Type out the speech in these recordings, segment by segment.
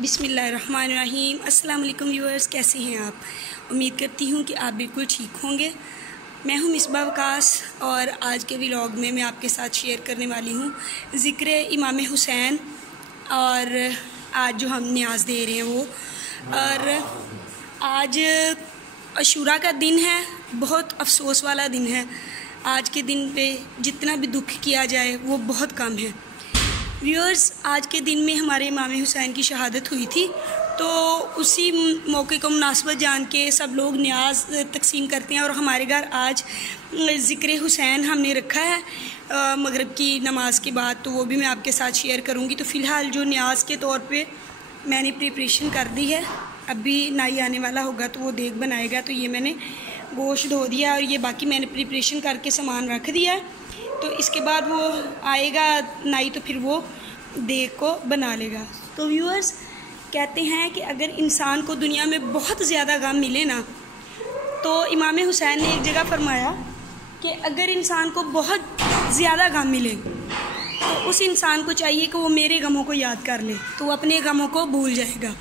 बिस्मिल्लाहिर्रहमानिर्रहीम। अस्सलाम वालेकुम व्यूअर्स, कैसे हैं आप? उम्मीद करती हूँ कि आप बिल्कुल ठीक होंगे। मैं हूँ मिसबा वकास और आज के व्लॉग में मैं आपके साथ शेयर करने वाली हूँ ज़िक्र इमाम हुसैन। और आज जो हम न्याज़ दे रहे हैं वो, और आज अशूरा का दिन है, बहुत अफसोस वाला दिन है। आज के दिन पे जितना भी दुख किया जाए वो बहुत कम है। व्यूअर्स, आज के दिन में हमारे इमाम हुसैन की शहादत हुई थी, तो उसी मौके को मुनासबत जान के सब लोग न्याज तकसीम करते हैं। और हमारे घर आज ज़िक्र हुसैन हमने रखा है मगरिब की नमाज के बाद, तो वो भी मैं आपके साथ शेयर करूँगी। तो फ़िलहाल जो न्याज के तौर पे मैंने प्रिपरेशन कर दी है, अभी नाई आने वाला होगा तो वो देग बनाएगा। तो ये मैंने गोश्त धो दिया और ये बाकी मैंने प्रिपरेशन करके सामान रख दिया है। तो इसके बाद वो आएगा नाई, तो फिर वो देग को बना लेगा। तो व्यूअर्स, कहते हैं कि अगर इंसान को दुनिया में बहुत ज़्यादा गम मिले ना, तो इमाम हुसैन ने एक जगह फरमाया कि अगर इंसान को बहुत ज़्यादा गम मिले तो उस इंसान को चाहिए कि वो मेरे गमों को याद कर ले, तो वो अपने गमों को भूल जाएगा।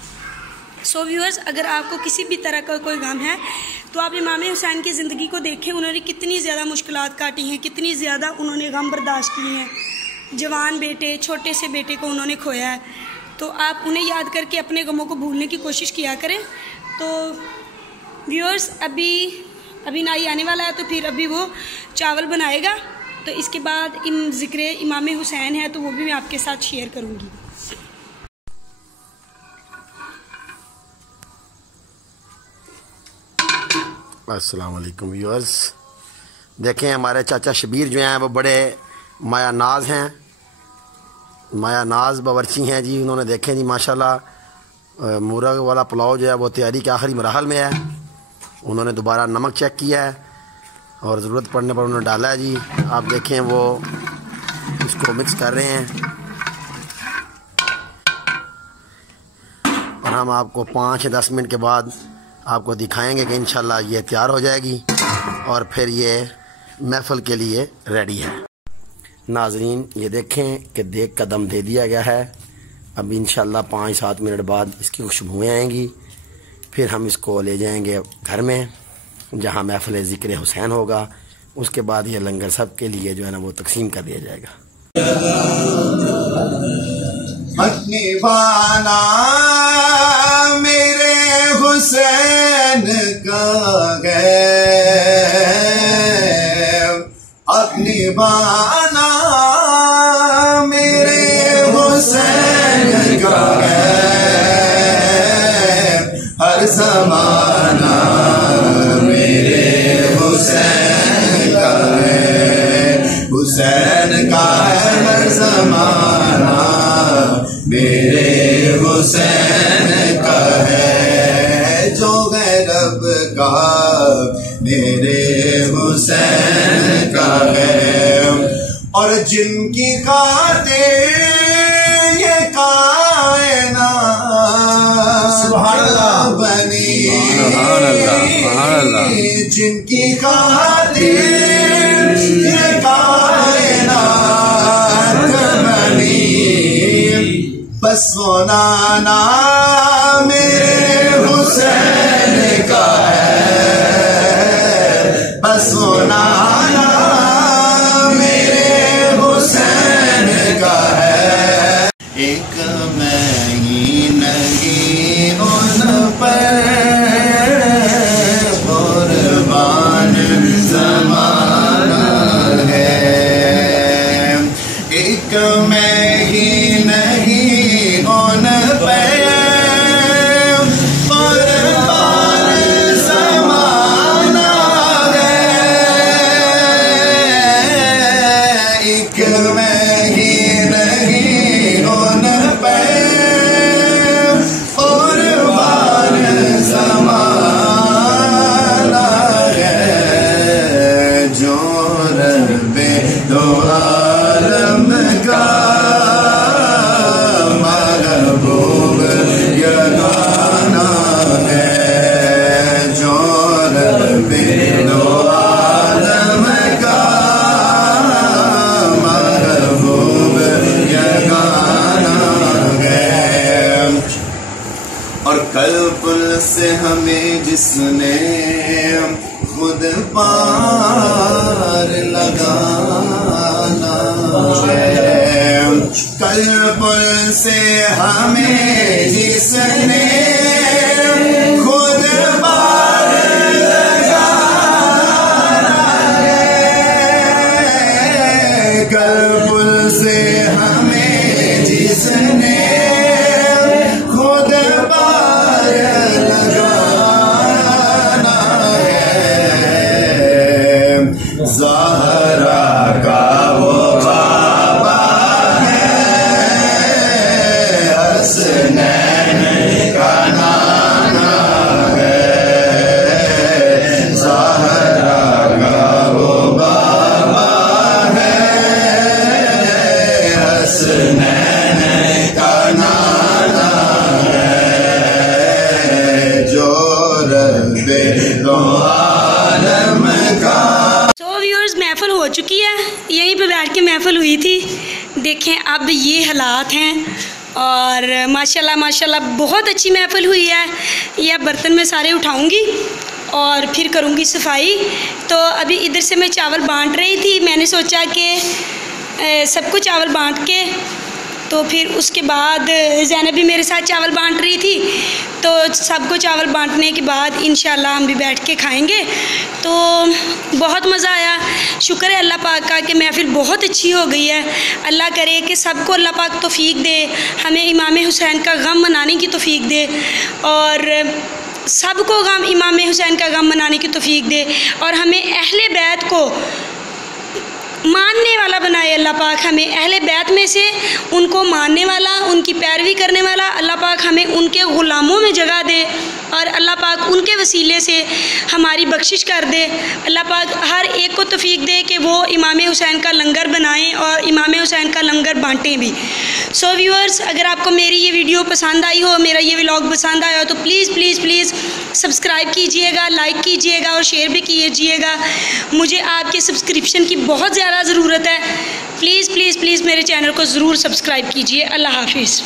सो व्यूअर्स, अगर आपको किसी भी तरह का कोई गम है तो आप इमाम हुसैन की ज़िंदगी को देखें। उन्होंने कितनी ज़्यादा मुश्किलात काटी हैं, कितनी ज़्यादा उन्होंने गम बर्दाश्त किए हैं। जवान बेटे, छोटे से बेटे को उन्होंने खोया है, तो आप उन्हें याद करके अपने गमों को भूलने की कोशिश किया करें। तो व्यूअर्स, अभी नाई आने वाला है, तो फिर अभी वो चावल बनाएगा। तो इसके बाद ज़िक्र इमाम हुसैन है, तो वो भी मैं आपके साथ शेयर करूँगी। अस्सलाम वालेकुम व्यूअर्स, देखें हमारे चाचा शबीर जो हैं वो बड़े माया नाज हैं, माया नाज बावर्ची हैं जी। उन्होंने देखें जी माशाल्लाह मुर्ग वाला पुलाव जो है वो तैयारी के आखिरी मराहल में है। उन्होंने दोबारा नमक चेक किया है और ज़रूरत पड़ने पर उन्होंने डाला है जी। आप देखें वो इसको मिक्स कर रहे हैं और हम आपको 5 या 10 मिनट के बाद आपको दिखाएंगे कि इंशाल्लाह ये तैयार हो जाएगी और फिर ये महफिल के लिए रेडी है। नाजरीन, ये देखें कि देग का दम दे दिया गया है। अब इंशाल्लाह 5-7 मिनट बाद इसकी खुशबुएँ आएंगी, फिर हम इसको ले जाएंगे घर में जहाँ महफिल ज़िक्र हुसैन होगा। उसके बाद ये लंगर सब के लिए जो है ना वो तकसीम कर दिया जाएगा। मेरे हुसैन का है अपनी बाना, मेरे हुसैन का है हर ज़माना, मेरे हुसैन का है, हुसैन का है हर ज़माना, मेरे हुसैन का है जो गैरब का, मेरे हुसैन का है। और जिनकी खातिर ये कायनात सुभान अल्लाह बनी, जिनकी खातिर ये कायनात बनी, बस वो नाना मेरे हुसैन का है, बस वो नाना मेरे हुसैन का है। एक मैं ही नहीं उन पर कुर्बान ज़माना है, एक मैं ही नहीं उन पे कुर्बान ज़माना है, एक मैं ही नहीं उन पे कुर्बान ज़माना है, जो रब्बे दो आलम का कल पुल से हमें जिसने खुद पार लगाना है, कल पुल से हमें जिसने खुद पार लगाना है, कल पुल से हमें जिसने खुद पार लगाना है, ज़हरा का वो बाबा है, हसनैन का नाना है, ज़हरा का वो बाबा है, हसनैन का नाना है, जो रब्बे दो आलम का। तो व्यूअर्स, महफिल हो चुकी है, यहीं पे बैठ के महफिल हुई थी। देखें अब ये हालात हैं और माशाल्लाह माशाल्लाह बहुत अच्छी महफिल हुई है। यह बर्तन मैं सारे उठाऊंगी और फिर करूंगी सफाई। तो अभी इधर से मैं चावल बांट रही थी, मैंने सोचा कि सबको चावल बांट के तो फिर उसके बाद ज़ैनब भी मेरे साथ चावल बांट रही थी, तो सबको चावल बांटने के बाद इंशाल्लाह हम भी बैठ के खाएंगे। तो बहुत मज़ा आया, शुक्र है अल्लाह पाक का कि महफिल बहुत अच्छी हो गई है। अल्लाह करे कि सबको अल्लाह पाक तौफीक दे, हमें इमाम हुसैन का गम मनाने की तौफीक दे और सबको गम इमाम हुसैन का गम मनाने की तौफीक दे और हमें अहले बैत को मानने वाला बनाए। अल्लाह पाक हमें अहले बैत में से उनको मानने वाला, उनकी पैरवी करने वाला अल्लाह पाक हमें उनके ग़ुलामों में जगह दे और अल्लाह पाक उनके वसीले से हमारी बख्शिश कर दे। अल्लाह पाक हर एक को तौफीक दे कि वो इमाम हुसैन का लंगर बनाएं और इमाम हुसैन का लंगर बांटें भी। सो व्यूअर्स, अगर आपको मेरी ये वीडियो पसंद आई हो, मेरा ये व्लॉग पसंद आया हो तो प्लीज़ प्लीज़ प्लीज़ सब्सक्राइब कीजिएगा, लाइक कीजिएगा और शेयर भी कीजिएगा। मुझे आपके सब्सक्रिप्शन की बहुत ज़्यादा ज़रूरत है। प्लीज़ प्लीज़ प्लीज़ मेरे चैनल को ज़रूर सब्सक्राइब कीजिए। अल्लाह हाफिज़।